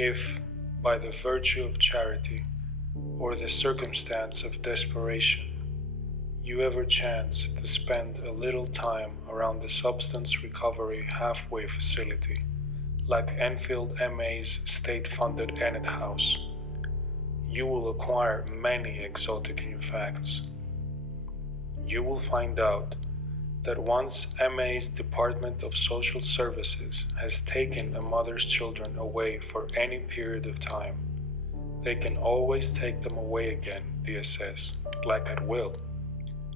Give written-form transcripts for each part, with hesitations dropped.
If, by the virtue of charity, or the circumstance of desperation, you ever chance to spend a little time around the substance recovery halfway facility, like Enfield MA's state-funded Enid House, you will acquire many exotic new facts. You will find out that once MA's Department of Social Services has taken a mother's children away for any period of time, they can always take them away again, DSS, like at will,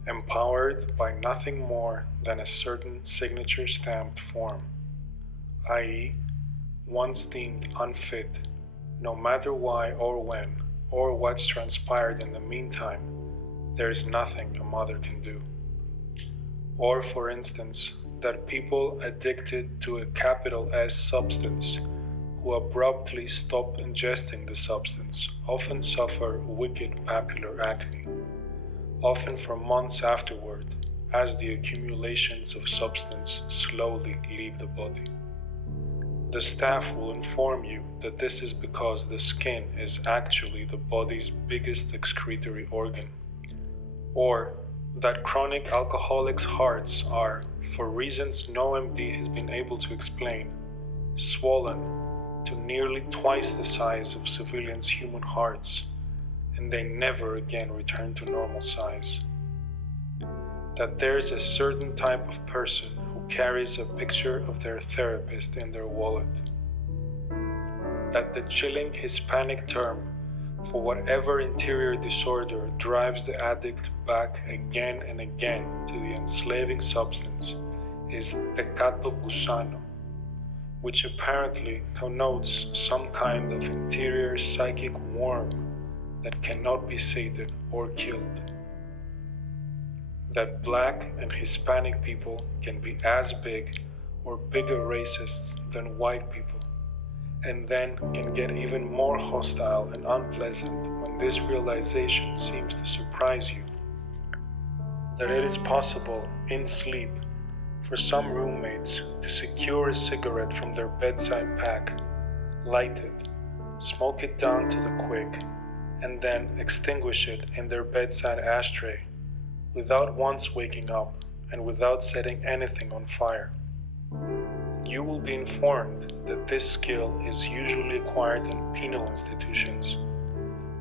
empowered by nothing more than a certain signature-stamped form, i.e., once deemed unfit, no matter why or when, or what's transpired in the meantime, there is nothing a mother can do. Or, for instance, that people addicted to a capital S substance who abruptly stop ingesting the substance often suffer wicked papular acne, often for months afterward, as the accumulations of substance slowly leave the body. The staff will inform you that this is because the skin is actually the body's biggest excretory organ, or that chronic alcoholics' hearts are, for reasons no MD has been able to explain, swollen to nearly twice the size of civilians' human hearts, and they never again return to normal size. That there's a certain type of person who carries a picture of their therapist in their wallet. That the chilling Hispanic term for whatever interior disorder drives the addict back again and again to the enslaving substance is peccato gusano, which apparently connotes some kind of interior psychic worm that cannot be sated or killed. That Black and Hispanic people can be as big or bigger racists than white people, and then can get even more hostile and unpleasant when this realization seems to surprise you. That it is possible, in sleep, for some roommates to secure a cigarette from their bedside pack, light it, smoke it down to the quick, and then extinguish it in their bedside ashtray, without once waking up and without setting anything on fire. You will be informed that this skill is usually acquired in penal institutions,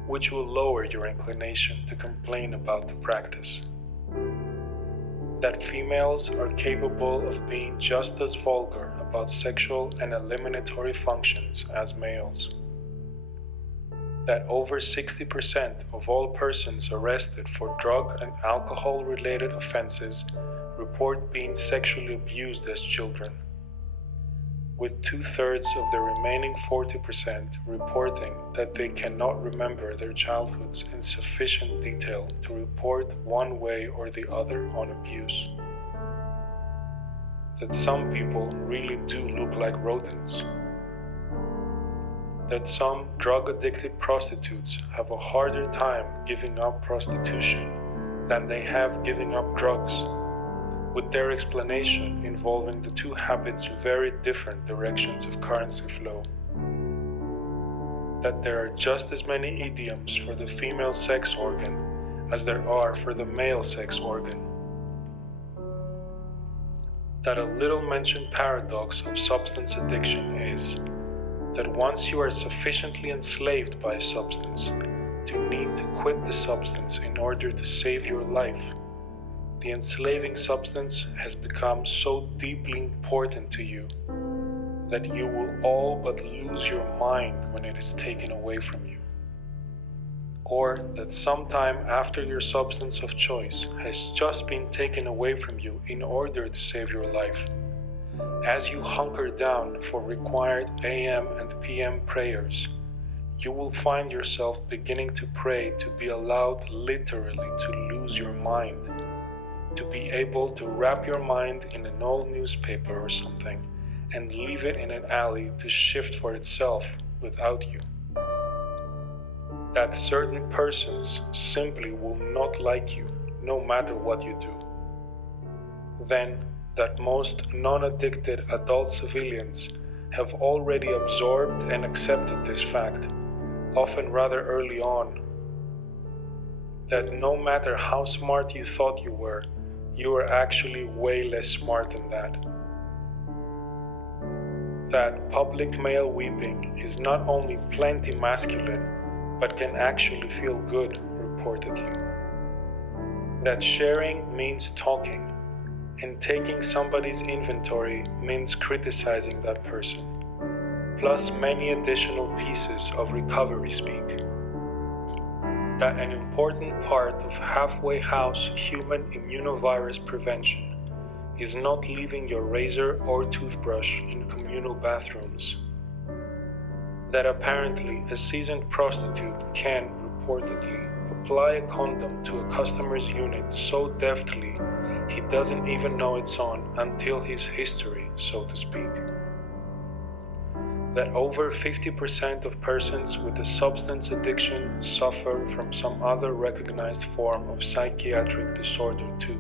which will lower your inclination to complain about the practice. That females are capable of being just as vulgar about sexual and eliminatory functions as males. That over 60% of all persons arrested for drug and alcohol-related offenses report being sexually abused as children, with 2/3 of the remaining 40% reporting that they cannot remember their childhoods in sufficient detail to report one way or the other on abuse. That some people really do look like rodents. That some drug-addicted prostitutes have a harder time giving up prostitution than they have giving up drugs, with their explanation involving the two habits' very different directions of currency flow. That there are just as many idioms for the female sex organ as there are for the male sex organ. That a little mentioned paradox of substance addiction is that once you are sufficiently enslaved by a substance to need to quit the substance in order to save your life, the enslaving substance has become so deeply important to you that you will all but lose your mind when it is taken away from you. Or that sometime after your substance of choice has just been taken away from you in order to save your life, as you hunker down for required AM and PM prayers, you will find yourself beginning to pray to be allowed literally to lose your mind, to be able to wrap your mind in an old newspaper or something and leave it in an alley to shift for itself without you. That certain persons simply will not like you, no matter what you do. Then, that most non-addicted adult civilians have already absorbed and accepted this fact, often rather early on, that no matter how smart you thought you were actually way less smart than that. That public male weeping is not only plenty masculine, but can actually feel good, reportedly. That sharing means talking, and taking somebody's inventory means criticizing that person, plus many additional pieces of recovery speak. That an important part of halfway house human immunovirus prevention is not leaving your razor or toothbrush in communal bathrooms. That apparently a seasoned prostitute can, reportedly, apply a condom to a customer's unit so deftly he doesn't even know it's on until his history, so to speak. That over 50% of persons with a substance addiction suffer from some other recognized form of psychiatric disorder too.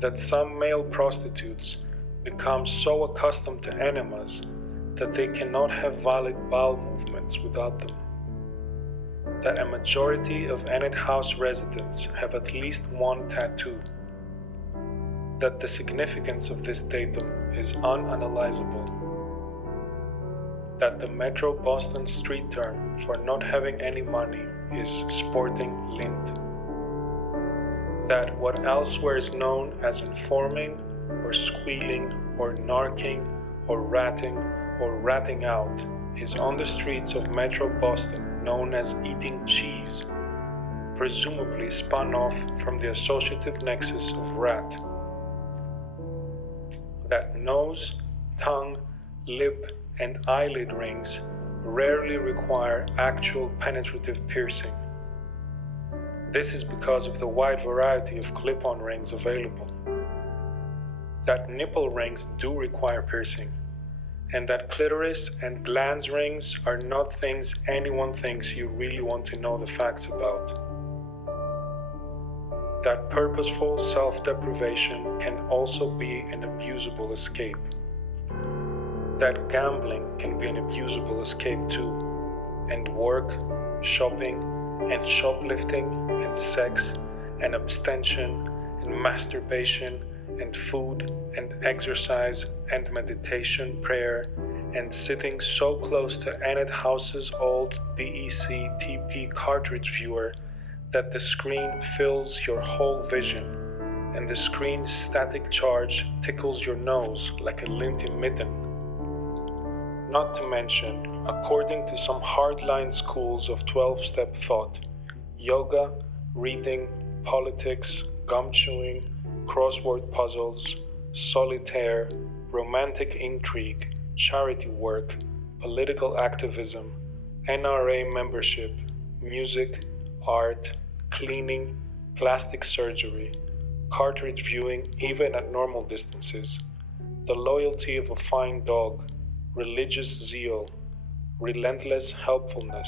That some male prostitutes become so accustomed to enemas that they cannot have valid bowel movements without them. That a majority of Enid House residents have at least one tattoo. That the significance of this datum is unanalyzable. That the Metro Boston street term for not having any money is sporting lint. That what elsewhere is known as informing, or squealing, or narking, or ratting out is on the streets of Metro Boston known as eating cheese, presumably spun off from the associative nexus of rat. That nose, tongue, lip, and eyelid rings rarely require actual penetrative piercing. This is because of the wide variety of clip-on rings available. That nipple rings do require piercing, and that clitoris and glans rings are not things anyone thinks you really want to know the facts about. That purposeful self-deprivation can also be an abusable escape. That gambling can be an abusable escape too, and work, shopping, and shoplifting, and sex, and abstention, and masturbation, and food, and exercise, and meditation, prayer, and sitting so close to Enid House's old DEC TP cartridge viewer that the screen fills your whole vision, and the screen's static charge tickles your nose like a linty mitten. Not to mention, according to some hardline schools of 12-step thought, yoga, reading, politics, gum chewing, crossword puzzles, solitaire, romantic intrigue, charity work, political activism, NRA membership, music, art, cleaning, plastic surgery, cartridge viewing even at normal distances, the loyalty of a fine dog, religious zeal, relentless helpfulness,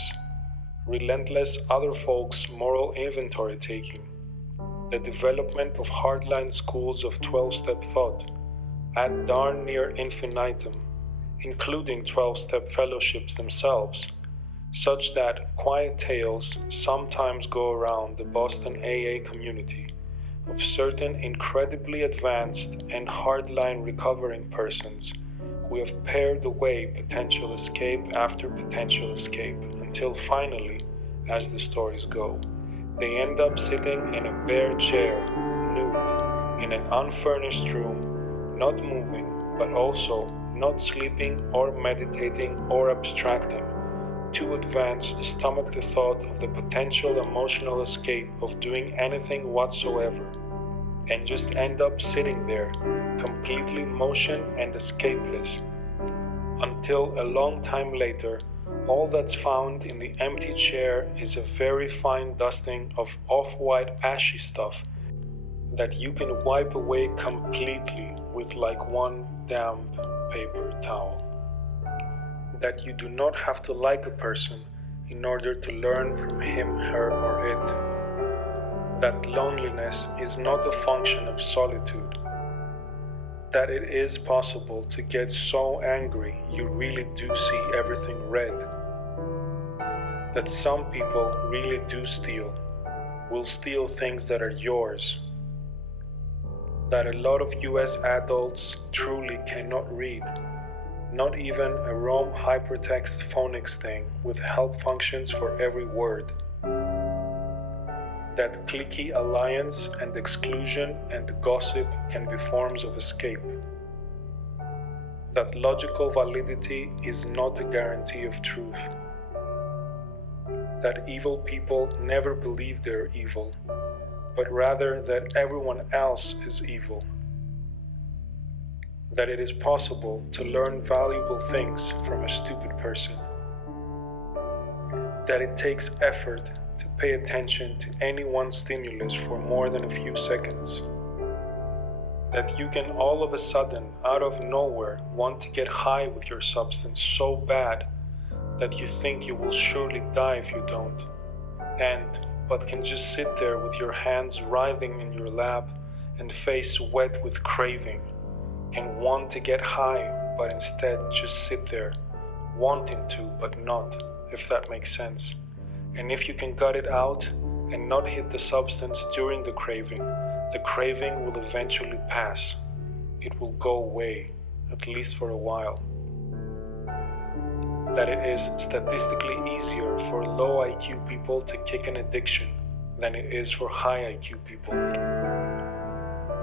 relentless other folks' moral inventory taking, the development of hardline schools of 12-step thought, at darn near infinitum, including 12-step fellowships themselves, such that quiet tales sometimes go around the Boston AA community of certain incredibly advanced and hardline recovering persons who have pared away potential escape after potential escape until finally, as the stories go, they end up sitting in a bare chair, nude, in an unfurnished room, not moving, but also not sleeping or meditating or abstracting, too advanced to stomach the thought of the potential emotional escape of doing anything whatsoever, and just end up sitting there, completely motion and escapeless, until a long time later, all that's found in the empty chair is a very fine dusting of off-white ashy stuff that you can wipe away completely with like one damp paper towel. That you do not have to like a person in order to learn from him, her, or it. That loneliness is not a function of solitude. That it is possible to get so angry you really do see everything red. That some people really do steal, will steal things that are yours. That a lot of US adults truly cannot read, not even a Rome hypertext phonics thing with help functions for every word. That cliquey alliance and exclusion and gossip can be forms of escape. That logical validity is not a guarantee of truth. That evil people never believe they're evil, but rather that everyone else is evil. That it is possible to learn valuable things from a stupid person. That it takes effort to pay attention to any one stimulus for more than a few seconds. That you can all of a sudden, out of nowhere, want to get high with your substance so bad that you think you will surely die if you don't, but can just sit there with your hands writhing in your lap and face wet with craving, can want to get high but instead just sit there, wanting to but not, if that makes sense. And if you can gut it out and not hit the substance during the craving will eventually pass. It will go away, at least for a while. That it is statistically easier for low IQ people to kick an addiction than it is for high IQ people.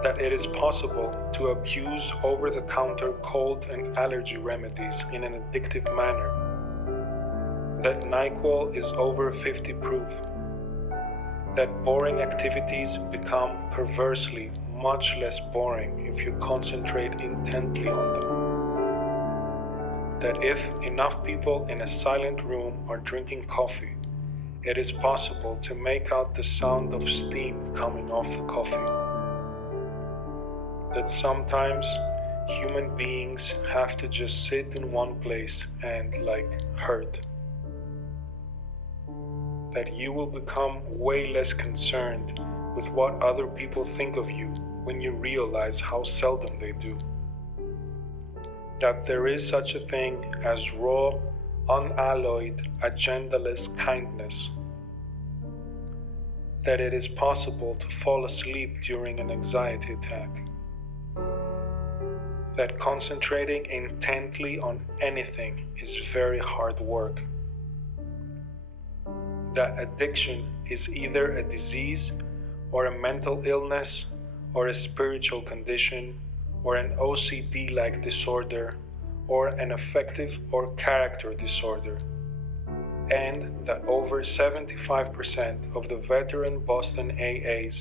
That it is possible to abuse over-the-counter cold and allergy remedies in an addictive manner. That NyQuil is over 50 proof. That boring activities become perversely much less boring if you concentrate intently on them. That if enough people in a silent room are drinking coffee, it is possible to make out the sound of steam coming off the coffee. That sometimes human beings have to just sit in one place and, hurt. That you will become way less concerned with what other people think of you when you realize how seldom they do. That there is such a thing as raw, unalloyed, agendaless kindness. That it is possible to fall asleep during an anxiety attack. That concentrating intently on anything is very hard work. That addiction is either a disease or a mental illness or a spiritual condition or an OCD-like disorder or an affective or character disorder, and that over 75% of the veteran Boston AAs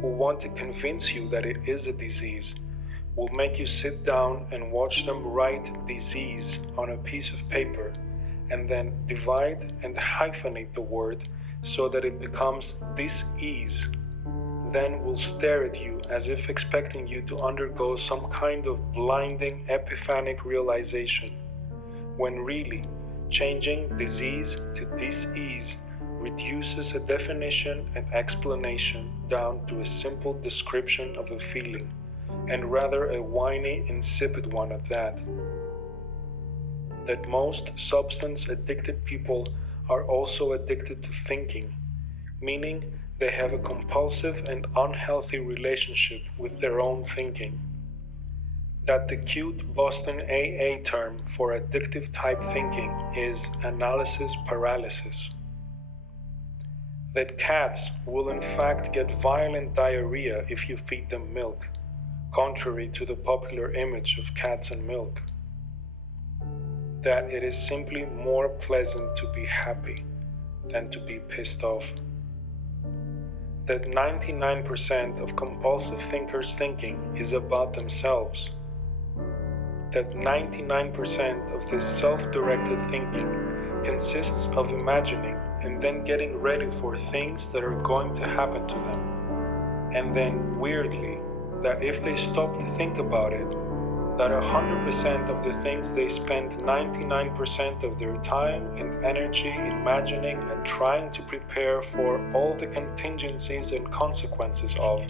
who want to convince you that it is a disease will make you sit down and watch them write disease on a piece of paper and then divide and hyphenate the word so that it becomes dis-ease, then will stare at you as if expecting you to undergo some kind of blinding epiphanic realization, when really, changing disease to dis-ease reduces a definition and explanation down to a simple description of a feeling, and rather a whiny, insipid one at that. That most substance-addicted people are also addicted to thinking, meaning they have a compulsive and unhealthy relationship with their own thinking. That the cute Boston AA term for addictive type thinking is analysis paralysis. That cats will in fact get violent diarrhea if you feed them milk, contrary to the popular image of cats and milk. That it is simply more pleasant to be happy than to be pissed off. That 99% of compulsive thinkers' thinking is about themselves. That 99% of this self-directed thinking consists of imagining and then getting ready for things that are going to happen to them. And then, weirdly, that if they stop to think about it, that 100% of the things they spend 99% of their time and energy imagining and trying to prepare for all the contingencies and consequences of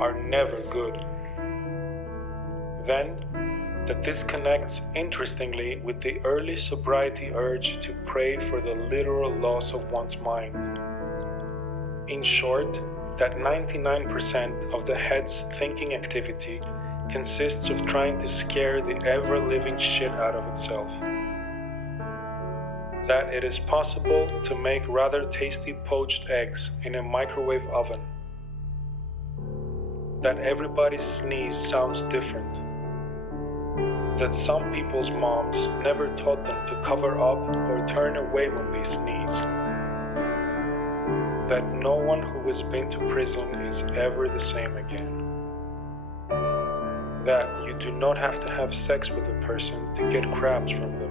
are never good. Then, that this connects interestingly with the early sobriety urge to pray for the literal loss of one's mind. In short, that 99% of the head's thinking activity consists of trying to scare the ever-living shit out of itself. That it is possible to make rather tasty poached eggs in a microwave oven. That everybody's sneeze sounds different. That some people's moms never taught them to cover up or turn away when they sneeze. That no one who has been to prison is ever the same again. That you do not have to have sex with a person to get crabs from them.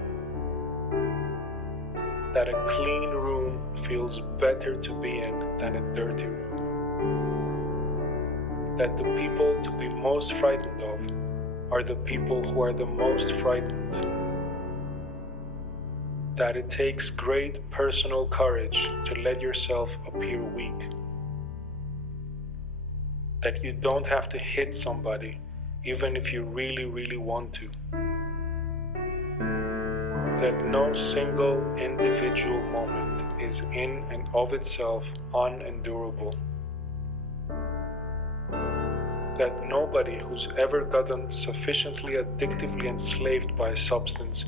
That a clean room feels better to be in than a dirty room. That the people to be most frightened of are the people who are the most frightened. That it takes great personal courage to let yourself appear weak. That you don't have to hit somebody even if you really, really want to. That no single individual moment is in and of itself unendurable. That nobody who's ever gotten sufficiently addictively enslaved by a substance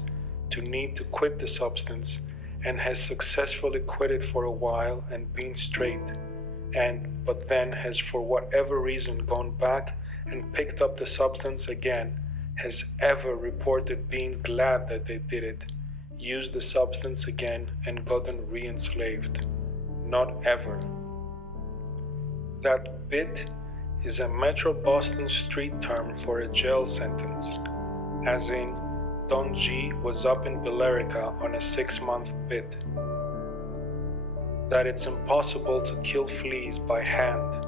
to need to quit the substance and has successfully quit it for a while and been straight, but then has for whatever reason gone back and picked up the substance again, has ever reported being glad that they did it, used the substance again and gotten re-enslaved. Not ever. That bit is a Metro Boston street term for a jail sentence, as in, Don G was up in Billerica on a 6-month bit. That it's impossible to kill fleas by hand.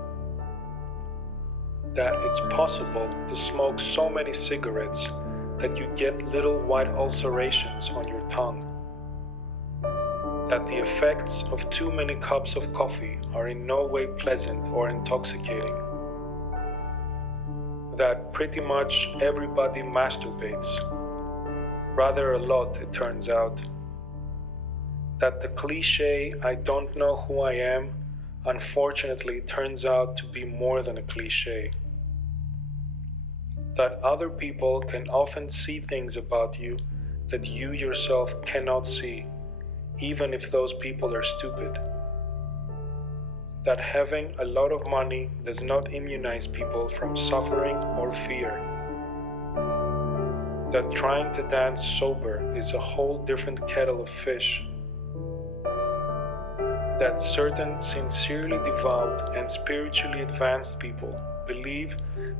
That it's possible to smoke so many cigarettes that you get little white ulcerations on your tongue. That the effects of too many cups of coffee are in no way pleasant or intoxicating. That pretty much everybody masturbates. Rather a lot, it turns out. That the cliché, I don't know who I am, unfortunately turns out to be more than a cliché. That other people can often see things about you that you yourself cannot see, even if those people are stupid. That having a lot of money does not immunize people from suffering or fear. That trying to dance sober is a whole different kettle of fish. That certain sincerely devout and spiritually advanced people believe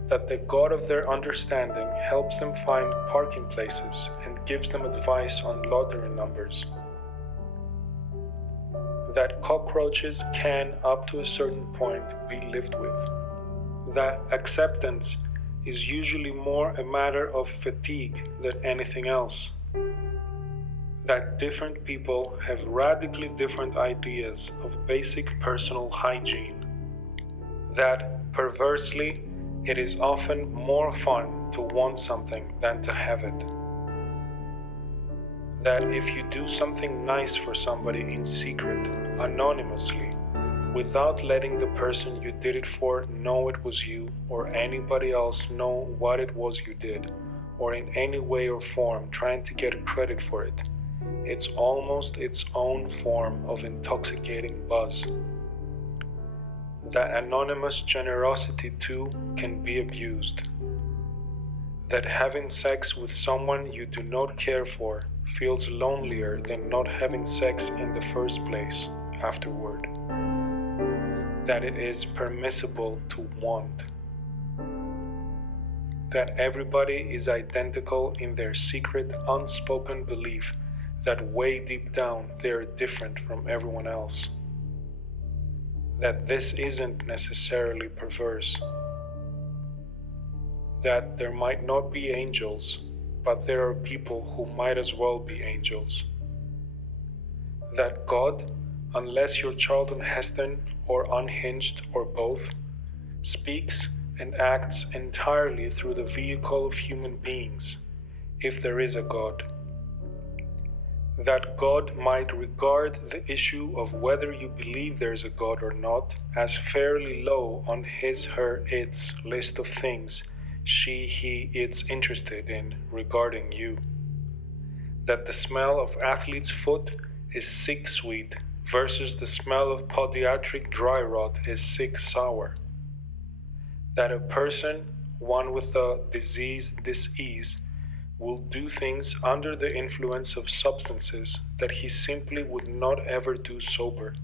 that the God of their understanding helps them find parking places and gives them advice on lottery numbers. That cockroaches can, up to a certain point, be lived with. That acceptance is usually more a matter of fatigue than anything else. That different people have radically different ideas of basic personal hygiene. That, perversely, it is often more fun to want something than to have it. That if you do something nice for somebody in secret, anonymously, without letting the person you did it for know it was you or anybody else know what it was you did, or in any way or form trying to get credit for it, it's almost its own form of intoxicating buzz. That anonymous generosity too can be abused. That having sex with someone you do not care for feels lonelier than not having sex in the first place afterward. That it is permissible to want. That everybody is identical in their secret, unspoken belief that way deep down they are different from everyone else. That this isn't necessarily perverse. That there might not be angels, but there are people who might as well be angels. That God, unless you're Charlton Heston or unhinged or both, speaks and acts entirely through the vehicle of human beings, if there is a God. That God might regard the issue of whether you believe there is a God or not as fairly low on his/her/its list of things she/he/its interested in regarding you. That the smell of athlete's foot is sick sweet versus the smell of podiatric dry rot is sick sour. That a person, one with a disease dis-ease, will do things under the influence of substances that he simply would not ever do sober,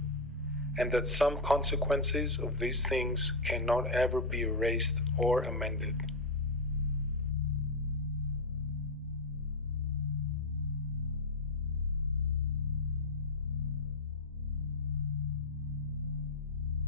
and that some consequences of these things cannot ever be erased or amended.